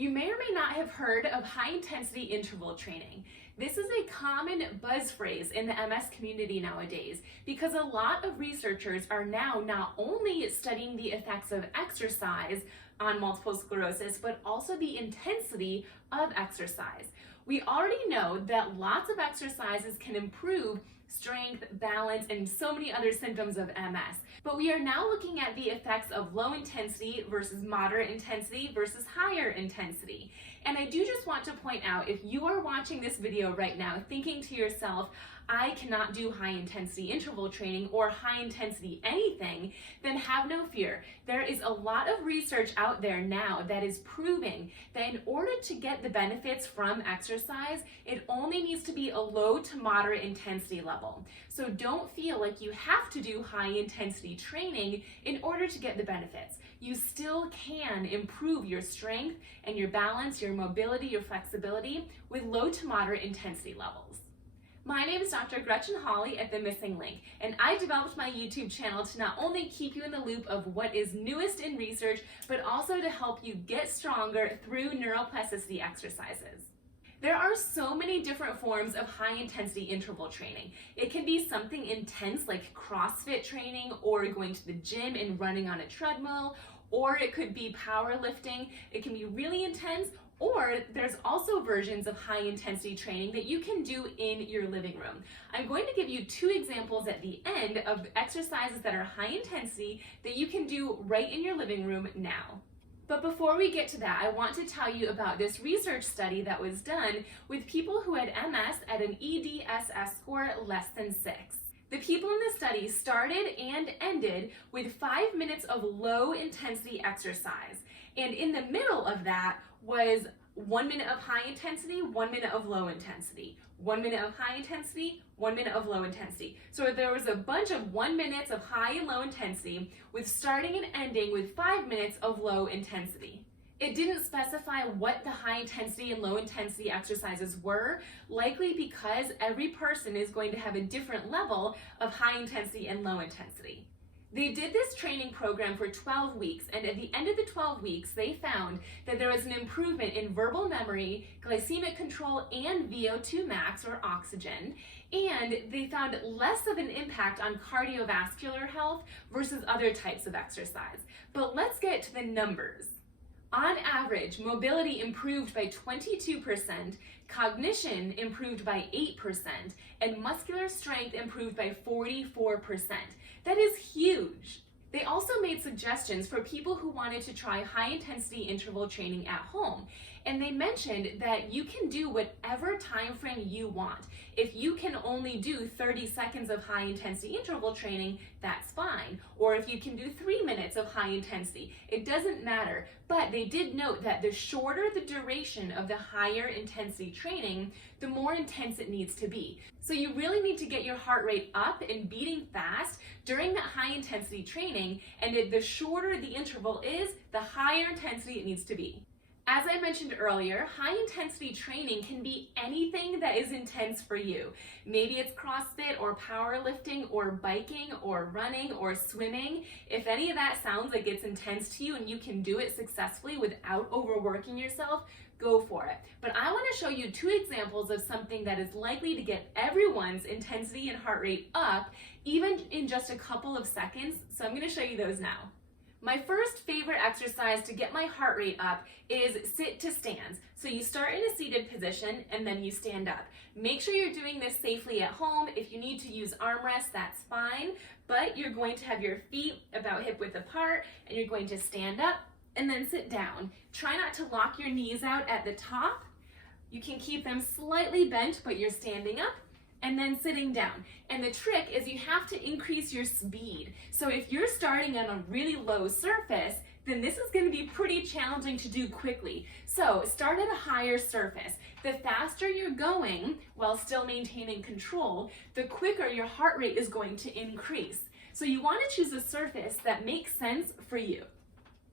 You may or may not have heard of high-intensity interval training. This is a common buzz phrase in the MS community nowadays because a lot of researchers are now not only studying the effects of exercise on multiple sclerosis, but also the intensity of exercise. We already know that lots of exercises can improve strength, balance, and so many other symptoms of MS. But we are now looking at the effects of low intensity versus moderate intensity versus higher intensity. And I do just want to point out, if you are watching this video right now thinking to yourself, I cannot do high intensity interval training or high intensity anything, then have no fear. There is a lot of research out there now that is proving that in order to get the benefits from exercise, it only needs to be a low to moderate intensity level. So don't feel like you have to do high intensity training in order to get the benefits. You still can improve your strength and your balance, your mobility, your flexibility with low to moderate intensity levels. My name is Dr. Gretchen Hawley at The Missing Link, and I developed my YouTube channel to not only keep you in the loop of what is newest in research, but also to help you get stronger through neuroplasticity exercises. There are so many different forms of high-intensity interval training. It can be something intense like CrossFit training or going to the gym and running on a treadmill, or it could be powerlifting. It can be really intense, or there's also versions of high-intensity training that you can do in your living room. I'm going to give you two examples at the end of exercises that are high-intensity that you can do right in your living room now. But before we get to that, I want to tell you about this research study that was done with people who had MS at an EDSS score less than 6. The people in the study started and ended with 5 minutes of low intensity exercise. And in the middle of that was 1 minute of high intensity, 1 minute of low intensity, 1 minute of high intensity, 1 minute of low intensity. So there was a bunch of 1 minutes of high and low intensity with starting and ending with 5 minutes of low intensity. It didn't specify what the high intensity and low intensity exercises were, likely because every person is going to have a different level of high intensity and low intensity. They did this training program for 12 weeks, and at the end of the 12 weeks, they found that there was an improvement in verbal memory, glycemic control, and VO2 max, or oxygen, and they found less of an impact on cardiovascular health versus other types of exercise. But let's get to the numbers. On average, mobility improved by 22%, cognition improved by 8%, and muscular strength improved by 44%. That is huge. They also made suggestions for people who wanted to try high-intensity interval training at home. And they mentioned that you can do whatever time frame you want. If you can only do 30 seconds of high-intensity interval training, that's fine. Or if you can do 3 minutes of high intensity, it doesn't matter. But they did note that the shorter the duration of the higher intensity training, the more intense it needs to be. So you really need to get your heart rate up and beating fast during that high intensity training, and the shorter the interval is, the higher intensity it needs to be. As I mentioned earlier, high-intensity training can be anything that is intense for you. Maybe it's CrossFit or powerlifting or biking or running or swimming. If any of that sounds like it's intense to you and you can do it successfully without overworking yourself, go for it. But I want to show you two examples of something that is likely to get everyone's intensity and heart rate up, even in just a couple of seconds. So I'm going to show you those now. My first favorite exercise to get my heart rate up is sit to stands. So you start in a seated position and then you stand up. Make sure you're doing this safely at home. If you need to use armrests, that's fine, but you're going to have your feet about hip width apart and you're going to stand up and then sit down. Try not to lock your knees out at the top. You can keep them slightly bent, but you're standing up and then sitting down. And the trick is you have to increase your speed. So if you're starting on a really low surface, then this is going to be pretty challenging to do quickly. So start at a higher surface. The faster you're going while still maintaining control, the quicker your heart rate is going to increase. So you want to choose a surface that makes sense for you.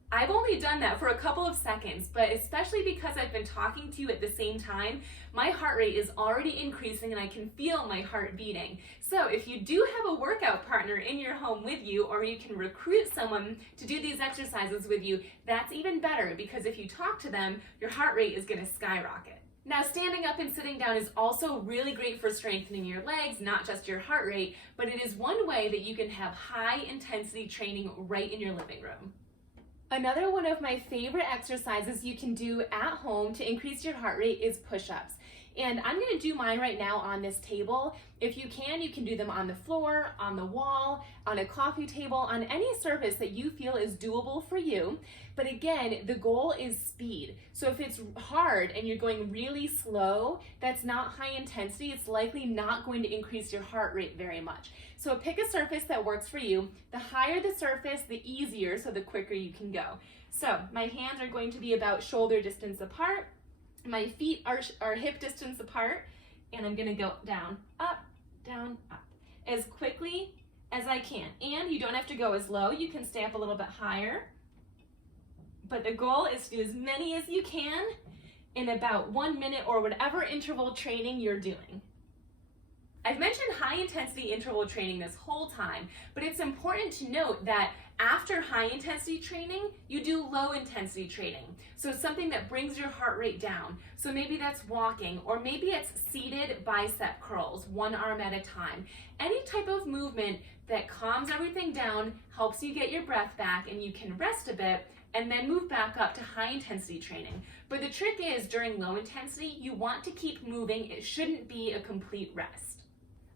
I've only done that for a couple of seconds, but especially because I've been talking to you at the same time, my heart rate is already increasing and I can feel my heart beating. So if you do have a workout partner in your home with you, or you can recruit someone to do these exercises with you, that's even better, because if you talk to them, your heart rate is going to skyrocket. Now, standing up and sitting down is also really great for strengthening your legs, not just your heart rate, but it is one way that you can have high intensity training right in your living room. Another one of my favorite exercises you can do at home to increase your heart rate is push-ups. And I'm going to do mine right now on this table. If you can do them on the floor, on the wall, on a coffee table, on any surface that you feel is doable for you. But again, the goal is speed. So if it's hard and you're going really slow, that's not high intensity. It's likely not going to increase your heart rate very much. So pick a surface that works for you. The higher the surface, the easier, so the quicker you can go. So my hands are going to be about shoulder distance apart. My feet are hip distance apart, and I'm gonna go down, up, as quickly as I can. And you don't have to go as low, you can stay up a little bit higher. But the goal is to do as many as you can in about 1 minute, or whatever interval training you're doing. I've mentioned high intensity interval training this whole time, but it's important to note that after high intensity training, you do low intensity training. So it's something that brings your heart rate down. So maybe that's walking, or maybe it's seated bicep curls, one arm at a time. Any type of movement that calms everything down, helps you get your breath back, and you can rest a bit, and then move back up to high intensity training. But the trick is, during low intensity, you want to keep moving. It shouldn't be a complete rest.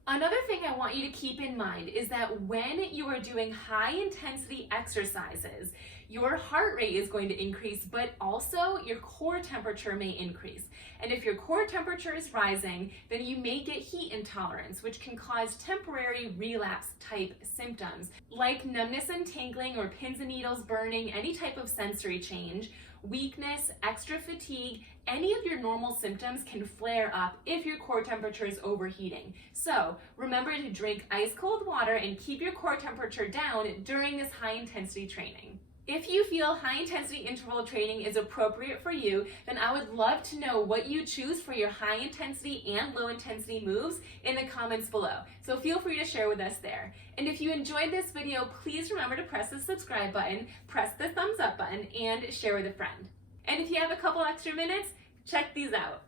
Another thing I want you to keep in mind is that when you are doing high intensity exercises, your heart rate is going to increase, but also your core temperature may increase. And if your core temperature is rising, then you may get heat intolerance, which can cause temporary relapse type symptoms like numbness and tingling, or pins and needles burning, any type of sensory change, weakness, extra fatigue. Any of your normal symptoms can flare up if your core temperature is overheating. So remember to drink ice cold water and keep your core temperature down during this high intensity training. If you feel high intensity interval training is appropriate for you, then I would love to know what you choose for your high intensity and low intensity moves in the comments below. So feel free to share with us there. And if you enjoyed this video, please remember to press the subscribe button, press the thumbs up button, and share with a friend. And if you have a couple extra minutes, check these out.